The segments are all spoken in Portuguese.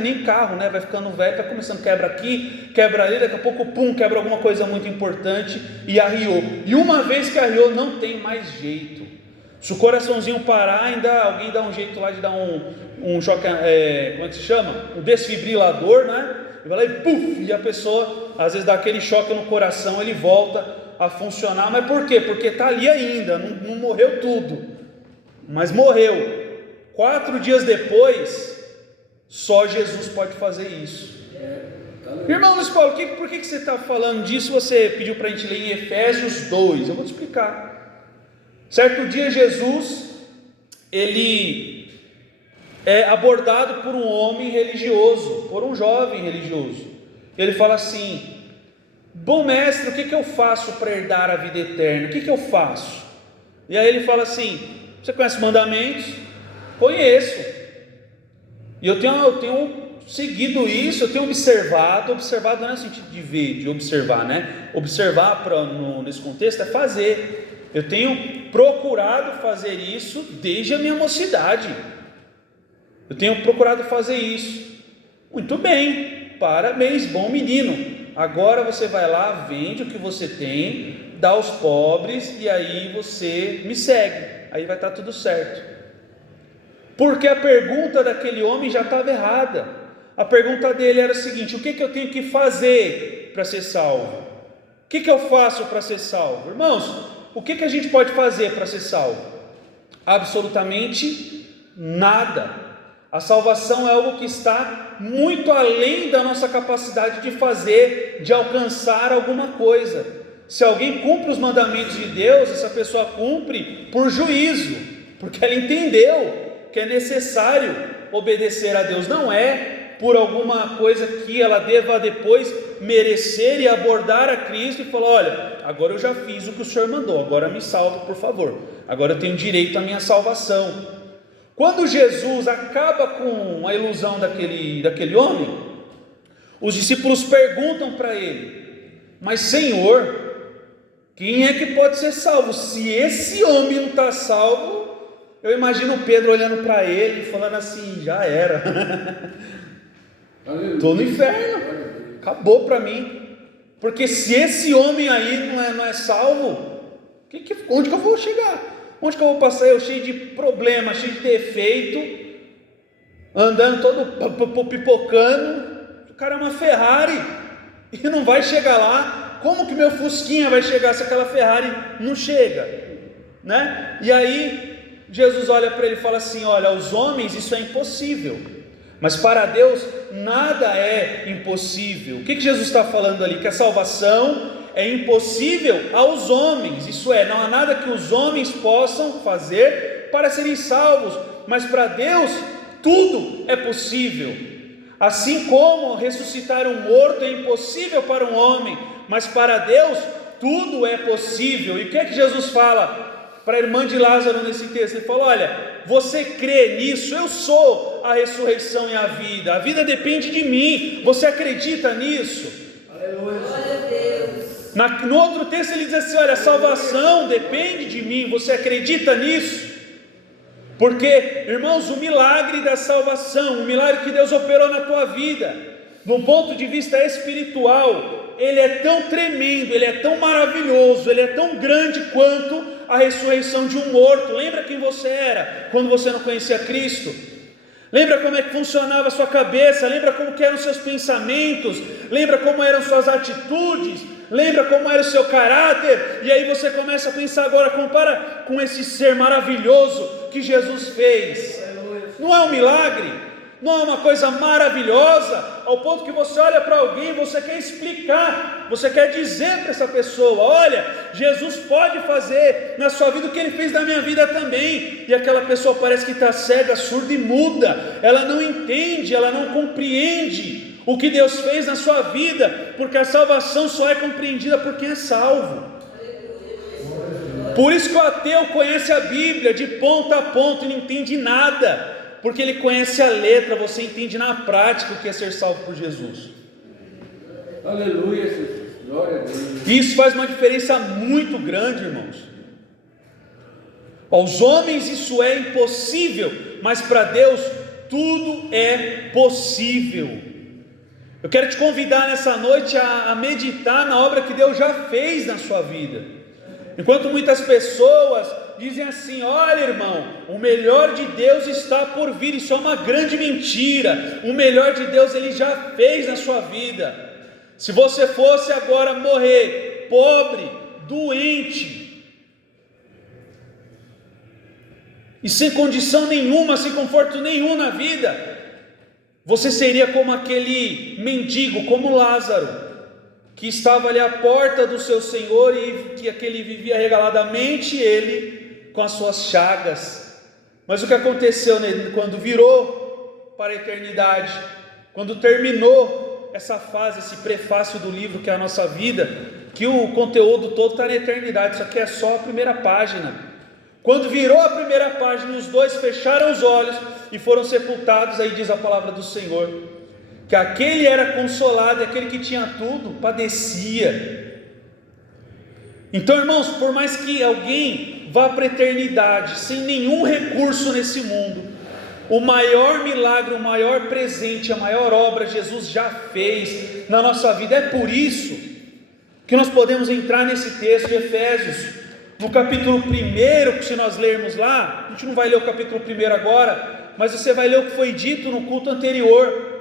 nem carro, né? Vai ficando velho, vai começando, quebra aqui, quebra ali, daqui a pouco, pum, quebra alguma coisa muito importante e arriou. E uma vez que arriou, não tem mais jeito. Se o coraçãozinho parar, ainda alguém dá um jeito lá de dar um choque, como é que se chama? Um desfibrilador, né? E vai lá e puf, e a pessoa às vezes dá aquele choque no coração, ele volta a funcionar. Mas por quê? Porque está ali ainda, não morreu tudo, mas morreu. 4 dias depois, só Jesus pode fazer isso. Irmão Luiz Paulo, por que você está falando disso? Você pediu para a gente ler em Efésios 2, eu vou te explicar. Certo dia Jesus, ele é abordado por um homem religioso, por um jovem religioso. Ele fala assim: bom mestre, o que eu faço para herdar a vida eterna? O que eu faço? E aí ele fala assim: você conhece os mandamentos? Conheço. E eu tenho seguido isso, eu tenho observado não é no sentido de ver, de observar, né? Observar nesse contexto é fazer. Eu tenho procurado fazer isso desde a minha mocidade. Eu tenho procurado fazer isso. Muito bem, parabéns, bom menino. Agora você vai lá, vende o que você tem, dá aos pobres e aí você me segue. Aí vai estar tudo certo. Porque a pergunta daquele homem já estava errada. A pergunta dele era o seguinte: o que eu tenho que fazer para ser salvo? O que eu faço para ser salvo? Irmãos, o que a gente pode fazer para ser salvo? Absolutamente nada. A salvação é algo que está muito além da nossa capacidade de fazer, de alcançar alguma coisa. Se alguém cumpre os mandamentos de Deus, essa pessoa cumpre por juízo, porque ela entendeu que é necessário obedecer a Deus, não é por alguma coisa que ela deva depois merecer e abordar a Cristo e falar: olha, agora eu já fiz o que o Senhor mandou, agora me salva, por favor, agora eu tenho direito à minha salvação. Quando Jesus acaba com a ilusão daquele homem, os discípulos perguntam para ele: mas Senhor, quem é que pode ser salvo? Se esse homem não está salvo, eu imagino Pedro olhando para ele e falando assim: já era, estou no inferno, acabou para mim, porque se esse homem aí não é salvo, onde que eu vou chegar? Onde que eu vou passar? Eu cheio de problema, cheio de defeito, andando todo pipocando, o cara é uma Ferrari e não vai chegar lá. Como que meu Fusquinha vai chegar se aquela Ferrari não chega, né? E aí Jesus olha para ele e fala assim: olha, aos homens isso é impossível, mas para Deus nada é impossível. O que Jesus está falando ali? Que a salvação é impossível aos homens, isso é, não há nada que os homens possam fazer para serem salvos, mas para Deus tudo é possível. Assim como ressuscitar um morto é impossível para um homem, mas para Deus tudo é possível. E o que é que Jesus fala para a irmã de Lázaro nesse texto? Ele fala: olha, você crê nisso? Eu sou a ressurreição e a vida depende de mim, você acredita nisso? Aleluia. Glória a Deus. No outro texto ele diz assim: olha, a salvação depende de mim, você acredita nisso? Porque, irmãos, o milagre da salvação, o milagre que Deus operou na tua vida, no ponto de vista espiritual, ele é tão tremendo, ele é tão maravilhoso, ele é tão grande quanto a ressurreição de um morto. Lembra quem você era quando você não conhecia Cristo? Lembra como é que funcionava a sua cabeça? Lembra como que eram os seus pensamentos? Lembra como eram suas atitudes? Lembra como era o seu caráter? E aí você começa a pensar agora, compara com esse ser maravilhoso que Jesus fez. Não é um milagre? Não é uma coisa maravilhosa? Ao ponto que você olha para alguém, você quer explicar, você quer dizer para essa pessoa: olha, Jesus pode fazer na sua vida o que Ele fez na minha vida também. E aquela pessoa parece que está cega, surda e muda, ela não entende, ela não compreende o que Deus fez na sua vida, porque a salvação só é compreendida por quem é salvo. Por isso que o ateu conhece a Bíblia de ponta a ponta e não entende nada, porque ele conhece a letra. Você entende na prática o que é ser salvo por Jesus. Aleluia, Jesus. Glória a Deus. Isso faz uma diferença muito grande, irmãos. Aos homens isso é impossível, mas para Deus tudo é possível. Eu quero te convidar nessa noite a meditar na obra que Deus já fez na sua vida. Enquanto muitas pessoas dizem assim: olha, irmão, o melhor de Deus está por vir. Isso é uma grande mentira. O melhor de Deus Ele já fez na sua vida. Se você fosse agora morrer pobre, doente e sem condição nenhuma, sem conforto nenhum na vida, você seria como aquele mendigo, como Lázaro, que estava ali à porta do seu Senhor e que aquele vivia regaladamente, ele com as suas chagas. Mas o que aconteceu nele quando virou para a eternidade, quando terminou essa fase, esse prefácio do livro que é a nossa vida, que o conteúdo todo está na eternidade, isso aqui é só a primeira página. Quando virou a primeira página, os dois fecharam os olhos e foram sepultados. Aí diz a palavra do Senhor, que aquele era consolado, e aquele que tinha tudo, padecia. Então, irmãos, por mais que alguém vá para a eternidade, sem nenhum recurso nesse mundo, o maior milagre, o maior presente, a maior obra Jesus já fez na nossa vida. É por isso que nós podemos entrar nesse texto de Efésios, no capítulo 1, que se nós lermos lá, a gente não vai ler o capítulo 1 agora, mas você vai ler o que foi dito no culto anterior,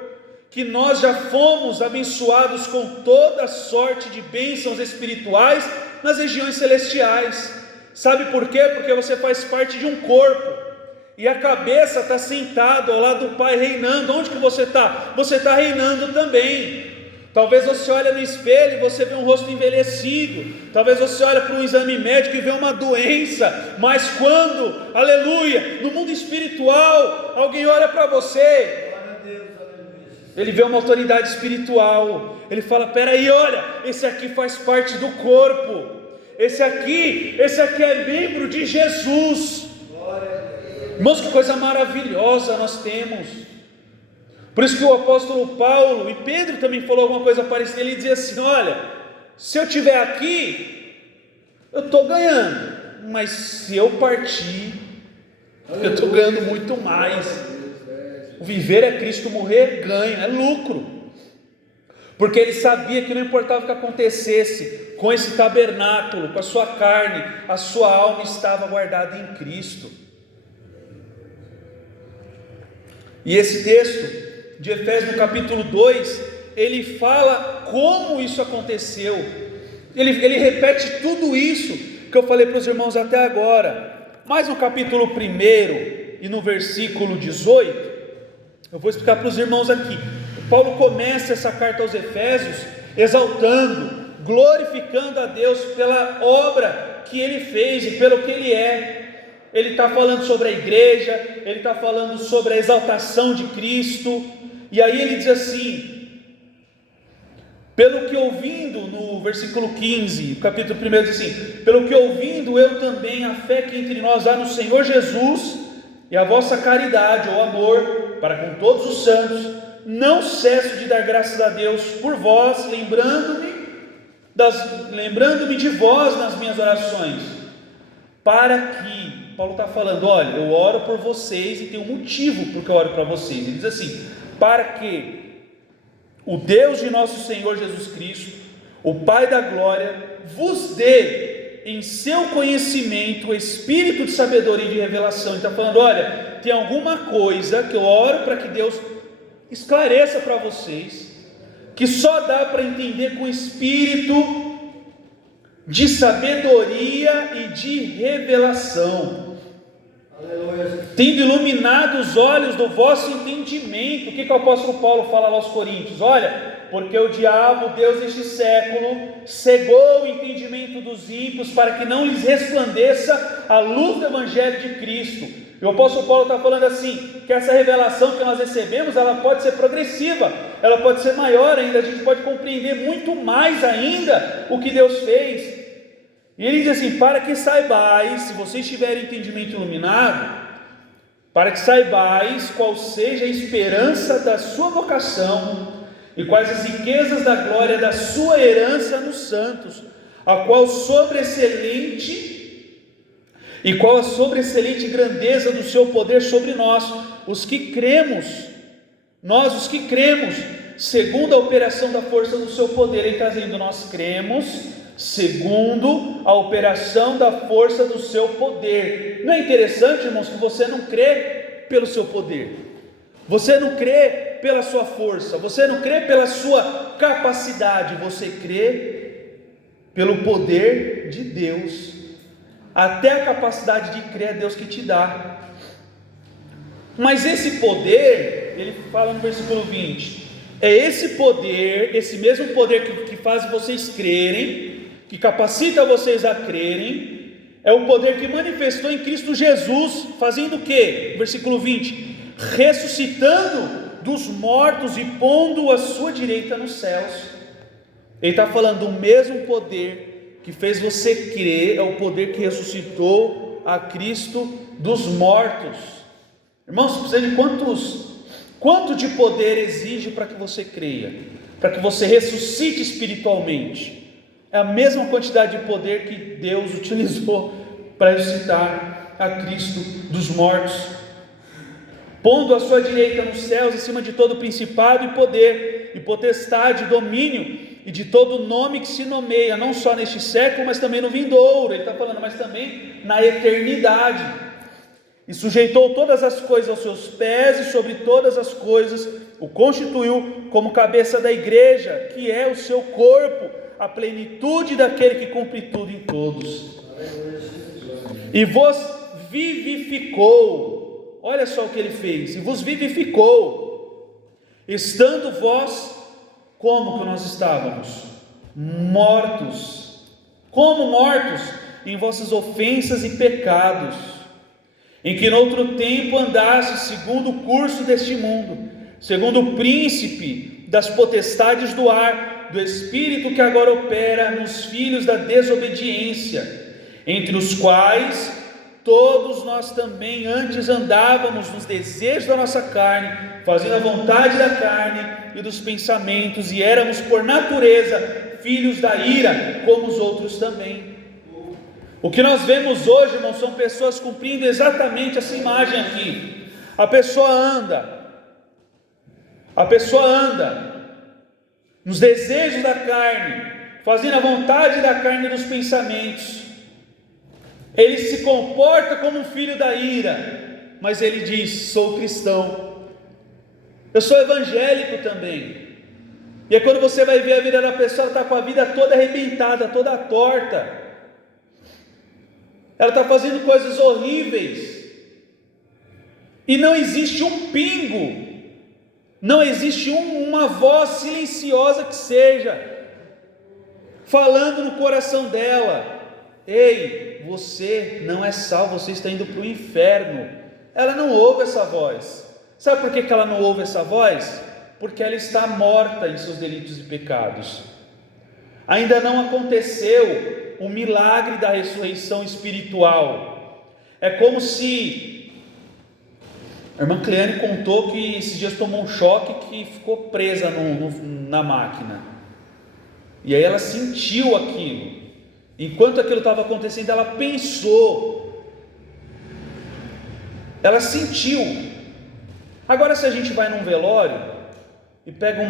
que nós já fomos abençoados com toda sorte de bênçãos espirituais nas regiões celestiais. Sabe por quê? Porque você faz parte de um corpo, e a cabeça está sentada ao lado do Pai reinando. Onde que você está? Você está reinando também. Talvez você olhe no espelho e você vê um rosto envelhecido, talvez você olhe para um exame médico e vê uma doença, mas quando, aleluia, no mundo espiritual, alguém olha para você, ele vê uma autoridade espiritual, ele fala: peraí, olha, esse aqui faz parte do corpo, esse aqui é membro de Jesus. Irmãos, que coisa maravilhosa nós temos. Por isso que o apóstolo Paulo, e Pedro também falou alguma coisa parecida, ele dizia assim: olha, se eu estiver aqui, eu estou ganhando, mas se eu partir, eu estou ganhando muito mais. O viver é Cristo, morrer é ganho, é lucro. Porque ele sabia que não importava o que acontecesse com esse tabernáculo, com a sua carne, a sua alma estava guardada em Cristo. E esse texto de Efésios, no capítulo 2, ele fala como isso aconteceu. Ele repete tudo isso que eu falei para os irmãos até agora. Mas no capítulo 1 e no versículo 18, eu vou explicar para os irmãos aqui. Paulo começa essa carta aos Efésios exaltando, glorificando a Deus pela obra que ele fez e pelo que ele é. Ele está falando sobre a igreja, ele está falando sobre a exaltação de Cristo. E aí ele diz assim: pelo que ouvindo, no versículo 15, capítulo 1 diz assim: pelo que ouvindo eu também a fé que entre nós há no Senhor Jesus, e a vossa caridade ou amor para com todos os santos, não cesso de dar graças a Deus por vós, lembrando-me de vós nas minhas orações, para que, Paulo está falando, olha, eu oro por vocês e tem um motivo porque eu oro para vocês. Ele diz assim: para que o Deus de nosso Senhor Jesus Cristo, o Pai da glória, vos dê em seu conhecimento o espírito de sabedoria e de revelação. Ele está falando, olha, tem alguma coisa que eu oro para que Deus esclareça para vocês, que só dá para entender com espírito de sabedoria e de revelação. Tendo iluminado os olhos do vosso entendimento. O que o apóstolo Paulo fala aos Coríntios? Olha, porque o diabo, Deus deste século, cegou o entendimento dos ímpios para que não lhes resplandeça a luz do evangelho de Cristo. E o apóstolo Paulo está falando assim, que essa revelação que nós recebemos, ela pode ser progressiva, ela pode ser maior ainda, a gente pode compreender muito mais ainda o que Deus fez. E ele diz assim: para que saibais, se vocês tiverem entendimento iluminado, para que saibais qual seja a esperança da sua vocação, e quais as riquezas da glória da sua herança nos santos, a qual sobreexcelente grandeza do seu poder sobre nós, os que cremos, segundo a operação da força do seu poder. Ele está dizendo, nós cremos segundo a operação da força do seu poder. Não é interessante, irmãos, que você não crê pelo seu poder, você não crê pela sua força, você não crê pela sua capacidade, você crê pelo poder de Deus. Até a capacidade de crer é Deus que te dá. Mas esse poder, ele fala no versículo 20, é esse poder, esse mesmo poder que faz vocês crerem, que capacita vocês a crerem, é o poder que manifestou em Cristo Jesus, fazendo o quê? Versículo 20, ressuscitando dos mortos e pondo a sua direita nos céus. Ele está falando do mesmo poder que fez você crer, é o poder que ressuscitou a Cristo dos mortos. Irmãos, você precisa de quanto de poder exige para que você creia, para que você ressuscite espiritualmente? É a mesma quantidade de poder que Deus utilizou para ressuscitar a Cristo dos mortos, pondo a sua direita nos céus, acima de todo principado e poder, e potestade, domínio, e de todo nome que se nomeia, não só neste século, mas também no vindouro. Ele está falando, mas também na eternidade. E sujeitou todas as coisas aos seus pés, e sobre todas as coisas o constituiu como cabeça da igreja, que é o seu corpo, a plenitude daquele que cumpre tudo em todos. E vos vivificou, olha só o que ele fez, e vos vivificou, estando vós, como que nós estávamos? Mortos. Como mortos? Em vossas ofensas e pecados, em que noutro tempo andaste segundo o curso deste mundo, segundo o príncipe das potestades do ar, do espírito que agora opera nos filhos da desobediência, entre os quais todos nós também antes andávamos nos desejos da nossa carne, fazendo a vontade da carne e dos pensamentos, e éramos por natureza filhos da ira, como os outros também. O que nós vemos hoje, irmãos, são pessoas cumprindo exatamente essa imagem aqui. A pessoa anda nos desejos da carne, fazendo a vontade da carne e dos pensamentos. Ele se comporta como um filho da ira, mas ele diz: sou cristão, eu sou evangélico também. E é quando você vai ver a vida da pessoa, ela está com a vida toda arrebentada, toda torta, ela está fazendo coisas horríveis, e não existe um pingo, não existe uma voz silenciosa que seja falando no coração dela: ei, você não é salvo, você está indo para o inferno. Ela não ouve essa voz. Sabe por que ela não ouve essa voz? Porque ela está morta em seus delitos e pecados. Ainda não aconteceu o milagre da ressurreição espiritual. É como se a irmã Cleane contou que esses dias tomou um choque, que ficou presa na máquina, e aí ela sentiu aquilo. Enquanto aquilo estava acontecendo, ela pensou, ela sentiu. Agora, se a gente vai num velório e pega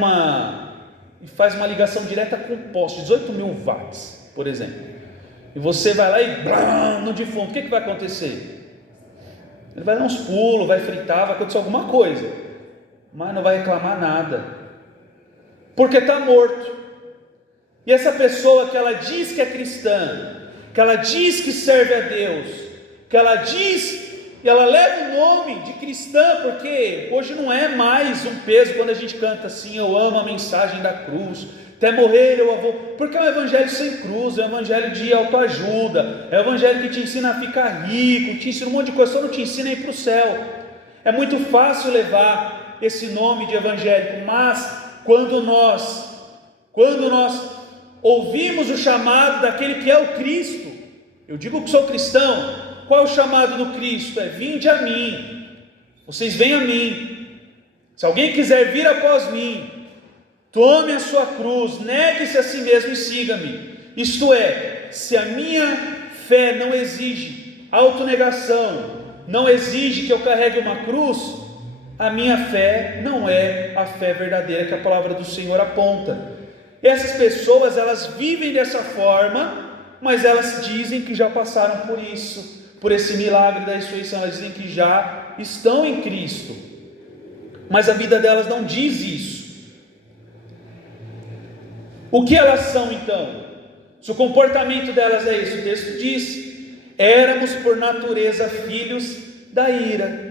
e faz uma ligação direta com o poste, 18 mil watts, por exemplo, e você vai lá e no defunto, o que vai acontecer? Ele vai dar uns pulos, vai fritar, vai acontecer alguma coisa, mas não vai reclamar nada, porque está morto. E essa pessoa que ela diz que é cristã, que ela diz que serve a Deus, que ela diz, e ela leva o nome de cristã, porque hoje não é mais um peso quando a gente canta assim: eu amo a mensagem da cruz, até morrer eu vou, porque é um evangelho sem cruz, é um evangelho de autoajuda, é um evangelho que te ensina a ficar rico, te ensina um monte de coisa, só não te ensina a ir para o céu. É muito fácil levar esse nome de evangélico, mas quando nós ouvimos o chamado daquele que é o Cristo, eu digo que sou cristão, qual é o chamado do Cristo? É: vinde a mim, vocês vêm a mim, se alguém quiser vir após mim, tome a sua cruz, negue-se a si mesmo e siga-me. Isto é, se a minha fé não exige autonegação, não exige que eu carregue uma cruz, a minha fé não é a fé verdadeira que a palavra do Senhor aponta. E essas pessoas, elas vivem dessa forma, mas elas dizem que já passaram por isso, por esse milagre da ressurreição. Elas dizem que já estão em Cristo, mas a vida delas não diz isso. O que elas são então? Se o comportamento delas é esse, o texto diz: éramos por natureza filhos da ira.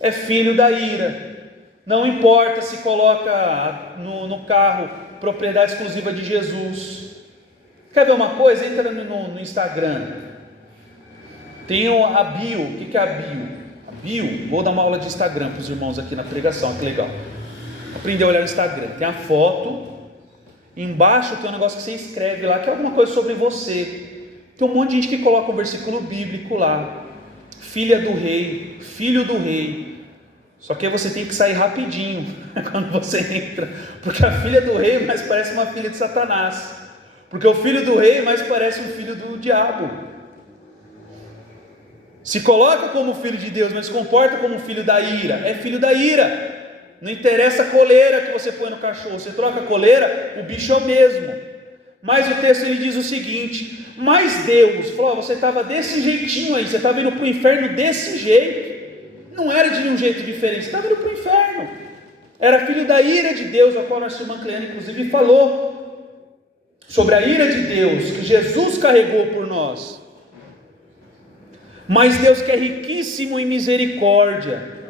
É filho da ira. Não importa se coloca no carro propriedade exclusiva de Jesus. Quer ver uma coisa? Entra no Instagram. Tem a bio. O que é a bio? A bio, vou dar uma aula de Instagram para os irmãos aqui na pregação, que legal. Aprender a olhar o Instagram. Tem a foto. Embaixo tem um negócio que você escreve lá, que é alguma coisa sobre você. Tem um monte de gente que coloca um versículo bíblico lá: filha do rei, filho do rei. Só que aí você tem que sair rapidinho quando você entra, porque a filha do rei mais parece uma filha de Satanás, porque o filho do rei mais parece um filho do diabo. Se coloca como filho de Deus, mas se comporta como filho da ira, é filho da ira. Não interessa a coleira que você põe no cachorro, você troca a coleira, o bicho é o mesmo. Mas o texto ele diz o seguinte: mas Deus falou: você estava desse jeitinho aí, você estava indo para o inferno desse jeito, não era de nenhum jeito diferente, você estava indo para o inferno, era filho da ira de Deus, a qual nossa irmã Cleane inclusive falou sobre a ira de Deus, que Jesus carregou por nós. Mas Deus, que é riquíssimo em misericórdia,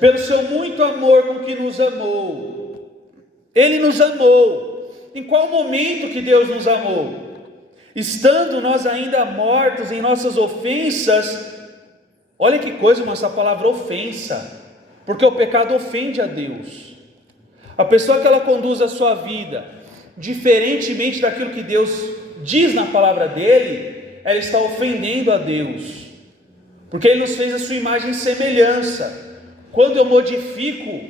pelo seu muito amor com que nos amou, Ele nos amou. Em qual momento que Deus nos amou? Estando nós ainda mortos em nossas ofensas. Olha que coisa, essa palavra ofensa, porque o pecado ofende a Deus. A pessoa que ela conduz a sua vida diferentemente daquilo que Deus diz na palavra dele, ela está ofendendo a Deus, porque Ele nos fez a sua imagem e semelhança. Quando eu modifico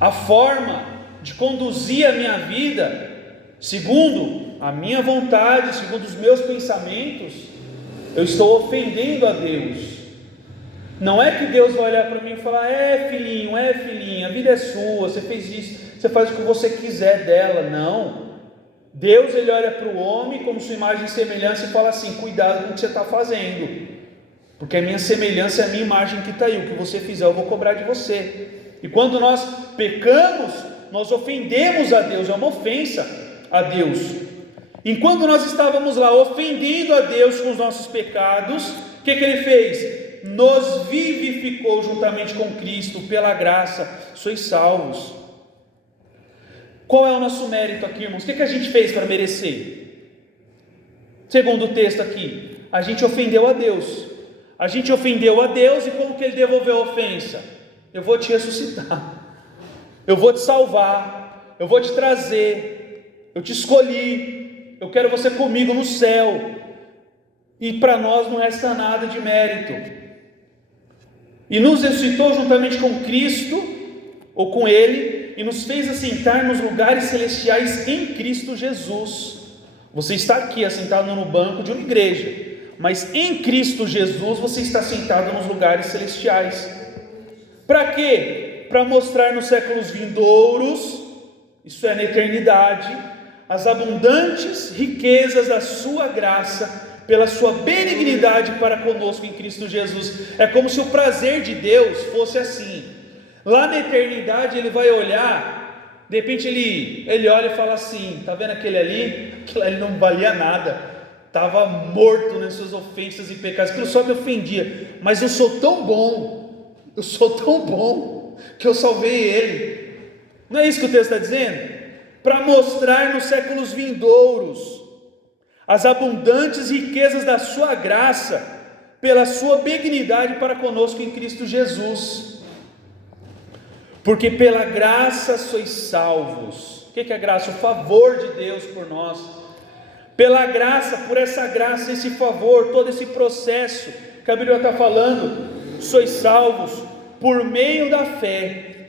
a forma de conduzir a minha vida segundo a minha vontade, segundo os meus pensamentos, eu estou ofendendo a Deus. Não é que Deus vai olhar para mim e falar: filhinho, filhinha, a vida é sua, você fez isso, você faz o que você quiser dela. Não. Deus, Ele olha para o homem como sua imagem e semelhança e fala assim: cuidado com o que você está fazendo, porque a minha semelhança é a minha imagem que está aí, o que você fizer eu vou cobrar de você. E quando nós pecamos, nós ofendemos a Deus, é uma ofensa a Deus. Enquanto nós estávamos lá ofendendo a Deus com os nossos pecados, o que Ele fez? Nos vivificou juntamente com Cristo, pela graça sois salvos. Qual é o nosso mérito aqui, irmãos? O que a gente fez para merecer? Segundo o texto aqui, a gente ofendeu a Deus. A gente ofendeu a Deus, e como que Ele devolveu a ofensa? Eu vou te ressuscitar, eu vou te salvar, eu vou te trazer, eu te escolhi, eu quero você comigo no céu. E para nós não resta nada de mérito. E nos ressuscitou juntamente com Cristo, ou com Ele, e nos fez assentar nos lugares celestiais em Cristo Jesus. Você está aqui assentado no banco de uma igreja, mas em Cristo Jesus você está sentado nos lugares celestiais. Para quê? Para mostrar nos séculos vindouros, isso é, na eternidade, as abundantes riquezas da sua graça, pela sua benignidade para conosco em Cristo Jesus. É como se o prazer de Deus fosse assim. Lá na eternidade Ele vai olhar, de repente ele olha e fala assim: está vendo aquele ali? Aquilo ali não valia nada, estava morto nas suas ofensas e pecados, aquilo só me ofendia, mas eu sou tão bom que eu salvei ele. Não é isso que o texto está dizendo? Para mostrar nos séculos vindouros as abundantes riquezas da sua graça, pela sua benignidade para conosco em Cristo Jesus. Porque pela graça sois salvos. O que é a graça? O favor de Deus por nós. Pela graça, por essa graça, esse favor, todo esse processo que a Bíblia está falando, sois salvos por meio da fé.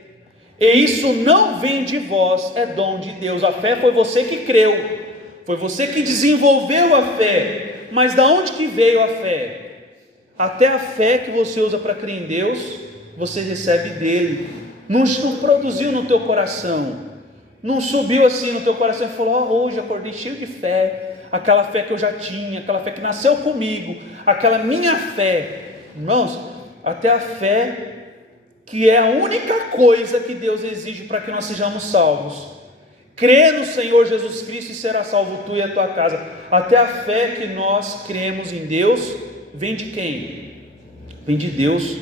E isso não vem de vós, é dom de Deus. A fé foi você que creu, foi você que desenvolveu a fé. Mas da onde que veio a fé? Até a fé que você usa para crer em Deus você recebe dele. Não produziu no teu coração, não subiu assim no teu coração e falou: hoje acordei cheio de fé, aquela fé que eu já tinha, aquela fé que nasceu comigo, aquela minha fé. Irmãos, até a fé que é a única coisa que Deus exige para que nós sejamos salvos. Crê no Senhor Jesus Cristo e será salvo tu e a tua casa. Até a fé que nós cremos em Deus vem de quem? Vem de Deus.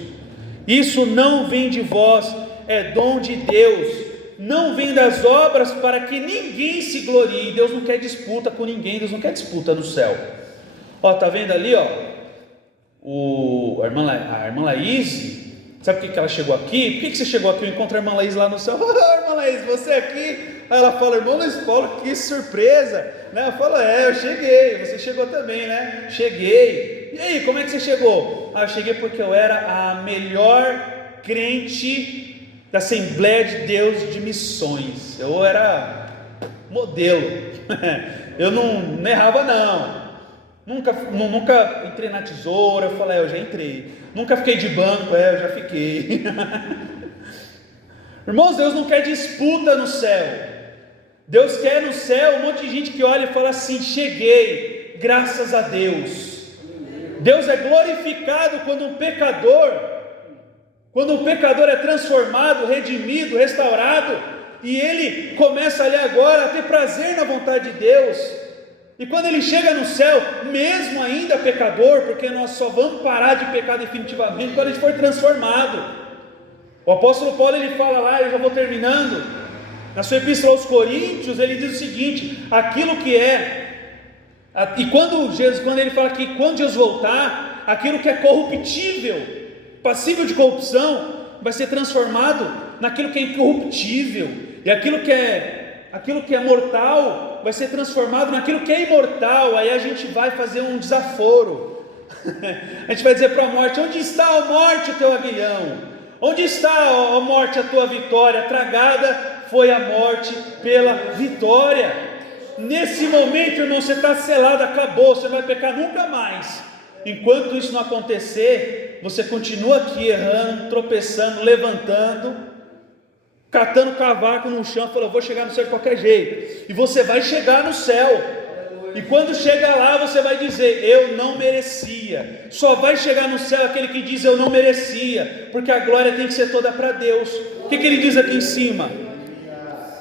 Isso não vem de vós, é dom de Deus. Não vem das obras para que ninguém se glorie. Deus não quer disputa com ninguém, Deus não quer disputa no céu. Ó, tá vendo ali, ó, a irmã Laís. Sabe por que ela chegou aqui? Por que você chegou aqui? Eu encontro a irmã Laís lá no céu. Irmã Laís, você aqui? Aí ela fala: irmão Luiz Paulo, que surpresa, né? Eu falo: eu cheguei, você chegou também, né? Cheguei. E aí, como é que você chegou? Eu cheguei porque eu era a melhor crente da Assembleia de Deus de Missões. Eu era modelo. Eu não errava não. Nunca entrei na tesoura. Eu falei: eu já entrei. Nunca fiquei de banco. Eu já fiquei. Irmãos, Deus não quer disputa no céu. Deus quer no céu um monte de gente que olha e fala assim: cheguei, graças a Deus. Deus é glorificado quando um pecador é transformado, redimido, restaurado, e ele começa ali agora a ter prazer na vontade de Deus. E quando ele chega no céu, mesmo ainda pecador, porque nós só vamos parar de pecar definitivamente quando a gente for transformado. O apóstolo Paulo, ele fala lá, eu já vou terminando, na sua epístola aos Coríntios, ele diz o seguinte: aquilo que e quando ele fala que quando Jesus voltar, aquilo que é corruptível, passível de corrupção, vai ser transformado naquilo que é incorruptível, e aquilo que é mortal vai ser transformado naquilo que é imortal. Aí a gente vai fazer um desaforo, a gente vai dizer para a morte: onde está, a morte, o teu aguilhão? Onde está, ó morte, a tua vitória? Tragada foi a morte pela vitória. Nesse momento, irmão, você está selado, acabou, você não vai pecar nunca mais. Enquanto isso não acontecer, você continua aqui errando, tropeçando, levantando, catando cavaco no chão, falando: eu vou chegar no céu de qualquer jeito. E você vai chegar no céu. E quando chegar lá, você vai dizer: eu não merecia. Só vai chegar no céu aquele que diz: eu não merecia, porque a glória tem que ser toda para Deus. O que ele diz aqui em cima?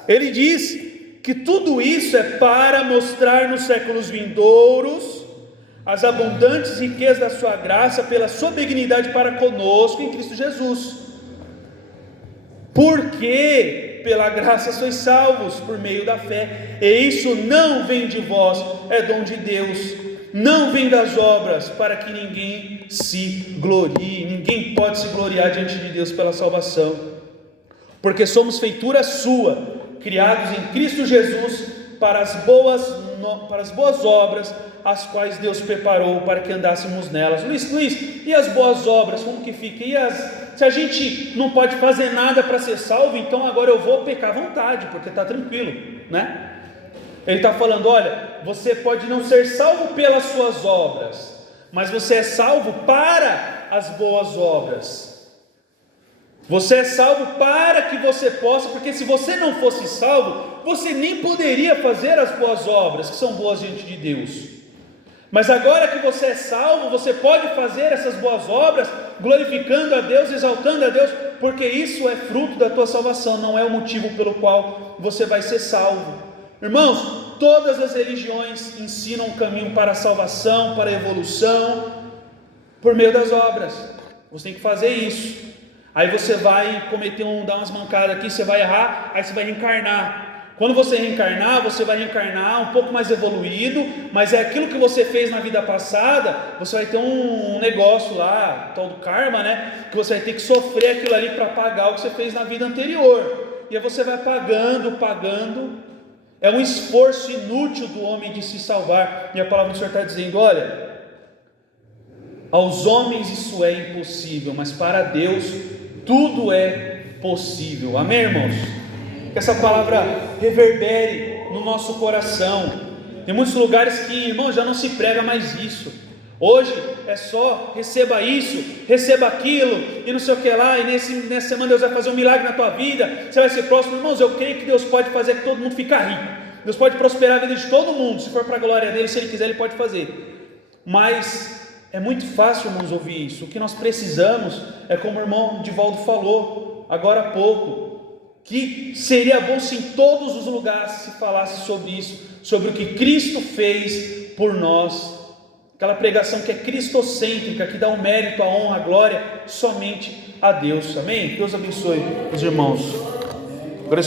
Ele diz que tudo isso é para mostrar nos séculos vindouros as abundantes riquezas da sua graça pela sua benignidade para conosco em Cristo Jesus. Porque pela graça sois salvos por meio da fé, e isso não vem de vós, é dom de Deus, não vem das obras, para que ninguém se glorie. Ninguém pode se gloriar diante de Deus pela salvação, porque somos feitura sua, criados em Cristo Jesus para as boas obras, as quais Deus preparou para que andássemos nelas. Luiz, e as boas obras, como que fica? Se a gente não pode fazer nada para ser salvo, então agora eu vou pecar à vontade, porque está tranquilo, né? Ele está falando: olha, você pode não ser salvo pelas suas obras, mas você é salvo para as boas obras. Você é salvo para que você possa, porque se você não fosse salvo, você nem poderia fazer as boas obras, que são boas diante de Deus. Mas agora que você é salvo, você pode fazer essas boas obras, glorificando a Deus, exaltando a Deus, porque isso é fruto da tua salvação, não é o motivo pelo qual você vai ser salvo. Irmãos, todas as religiões ensinam um caminho para a salvação, para a evolução, por meio das obras. Você tem que fazer isso. Aí você vai dar umas mancadas aqui, você vai errar, aí você vai reencarnar. Quando você reencarnar, você vai reencarnar um pouco mais evoluído, mas é aquilo que você fez na vida passada, você vai ter um negócio lá, tal do karma, né? Que você vai ter que sofrer aquilo ali para pagar o que você fez na vida anterior. E aí você vai pagando. É um esforço inútil do homem de se salvar. E a palavra do Senhor está dizendo: olha, aos homens isso é impossível, mas para Deus tudo é possível. Amém, irmãos? Que essa palavra reverbere no nosso coração. Tem muitos lugares que, irmãos, já não se prega mais isso. Hoje é só receba isso, receba aquilo, e não sei o que lá, e nessa semana Deus vai fazer um milagre na tua vida, você vai ser próximo. Irmãos, eu creio que Deus pode fazer que todo mundo fique rico, Deus pode prosperar a vida de todo mundo, se for para a glória dele, se Ele quiser Ele pode fazer, mas é muito fácil, irmãos, ouvir isso. O que nós precisamos é, como o irmão Divaldo falou agora há pouco, que seria bom se em todos os lugares se falasse sobre isso, sobre o que Cristo fez por nós, aquela pregação que é cristocêntrica, que dá o mérito, a honra, a glória somente a Deus. Amém? Deus abençoe os irmãos. Agora